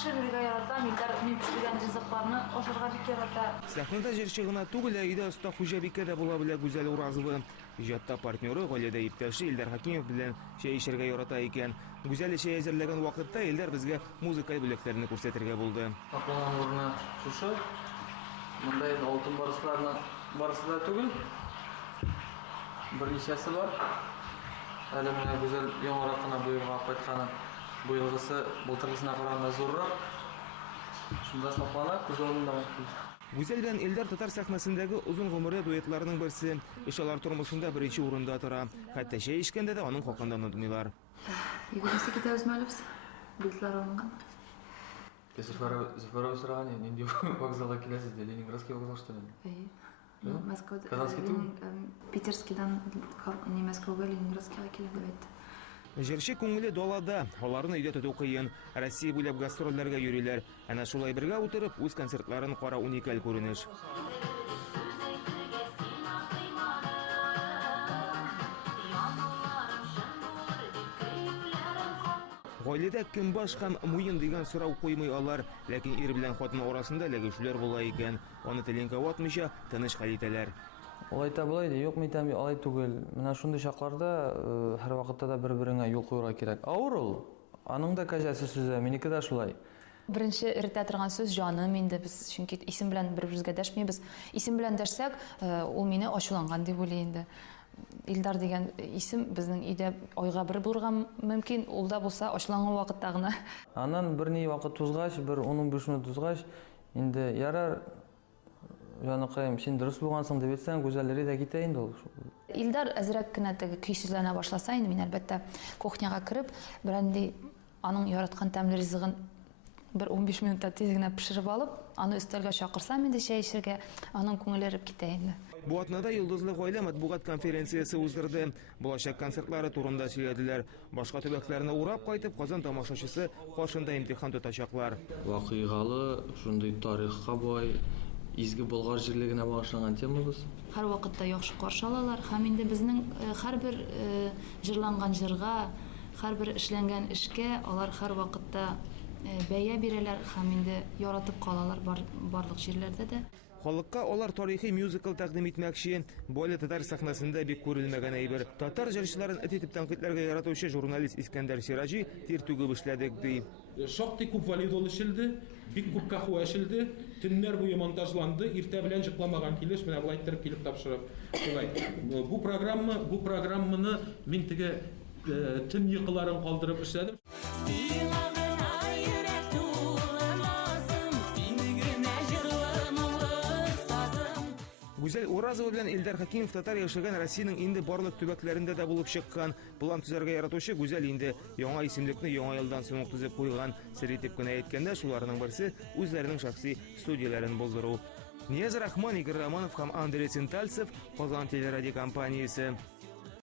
pişirmeyi yaratan, Ilder men pişirgen rızıklarını oşurga bik yarata. Сахнада жерче гына түгел, өйдә оста хуҗабикә дә була белә Гүзәл Уразова. Иҗатта партнеры, гаиләдә иптәше Илдар Хакимов белән чәй эчәргә ярата икән. Гүзәл чәй әзерләгән вакытта Илдар безгә музыкаль бүләкләрне күрсәтергә булды. Акланган урыны шушы. Монда инде алтын барысы да түгел. Берничәсе бар. Әле менә Гүзәл яңарак кына буйга кайтканы. Буйгысы былтыргысына караганда зуррак. Шунда саклана, күз алдында. Гүзәл белән Илдар татар сәхнәсендәге узын гомере дуэтларының берсе. Эш алар тормышында беренче урында тора. Хәтта чәй эчкәндә дә аның хакында онытмыйлар. Йөгерәсе китәбез мәлебез. Билетлар алынган. Зөфәров сораган, нинди вокзалга киләсез ди? Ленинградский вокзал что ли? Москвада. Казанский түгел? Питерскийдан Москвага, Ленинградскийга килә дип әйтте. Җырчы күңеле далада, аларны өйдә тоту кыен. Россия буйлап гастрольләргә йөриләр. Әнә шулай бергә утырып, үз концертларын кара уникаль күренеш. Гаиләдә кем баш һәм муен дигән сорау куймый алар, ләкин ир белән хатын арасында ләгешүләр була икән. Аны теленкә ватмыйча тыныч хәл итәләр. Алай та булай ди, юк митәм, алай түгел. Менә шундый чакларда һәр вакытта да бер-береңә юл куярга кирәк. Авыр ул. Аның да кәҗәсе сүзе, минеке дә шулай. Беренче иртә торган сүз җаным инде без, чөнки исем белән бер-беребезгә дәшмибез. Исем белән дәшсәк, ул мине ачуланган дип уйлый инде. Илдар дигән исем безнең өйдә айга бер булырга мөмкин, ул да булса ачуланган вакытта гына. Аннан берни вакыт узгач, бер 15 минут узгач, инде ярар Яныкаем, син дөрес булгансың дип әйтсәң, Гүзәлләре дә китә инде ул. Илдар әзрәк кенә теге көйсезләнә башласа инде, мин әлбәттә кухняга кереп, берәнди аның яраткан тәмле ризыгын bir 15 minutda tez gina pishirib olib, аны өстәлгә чакырсам инде чәй эчәргә, аның күңеле эреп китә инде. Бу атнада Йолдызлы гаилә матбугат конференциясе уздырды. Булачак концертлары турында сөйләделәр. Башка төбәкләрне урап кайтып, Казан тамашачысы каршында имтихан тотачаклар. Вакыйгалы, шундый тарихка бай, изге Болгар җирлегенә багышланган темабыз. Һәр вакытта яхшы каршы алалар һәм инде безнең һәрбер җырланган җырга, һәрбер эшләнгән эшкә алар һәр вакытта бәя бирәләр һәм инде яратып калалар барлык җирләрдә дә. Халыкка алар тарихи мюзикл тәкъдим итмәкче. Бу татар сәхнәсендә бик күрелмәгән әйбер. Татар җырчыларын итеп тәнкыйтьләргә яратучы журналист Искәндәр Сираҗи тир түгеп эшләдек ди. Шактый күп валидол эшелде, бик күп кахуа эшелде, төннәр буе монтажланды, иртә белән җыкламаган килеш менә булай иттереп килеп тапшырып. Шулай. Бу программаны мин теге төн йокыларын калдырып эшләдем. Гүзәл Уразова белән Илдар Хакимов татар яшәгән Россиянең инде барлык төбәкләрендә дә булып чыккан. План төзәргә яратучы Гүзәл инде яңа исемлекне яңа елдан соң төзеп куйган. Сер итеп кенә әйткәндә, шуларның берсе үзләренең шәхси студияләрен булдыру. Нияз Рахман, Игорь Романов һәм Андрей Центальцев, Казан телерадиокомпаниясе.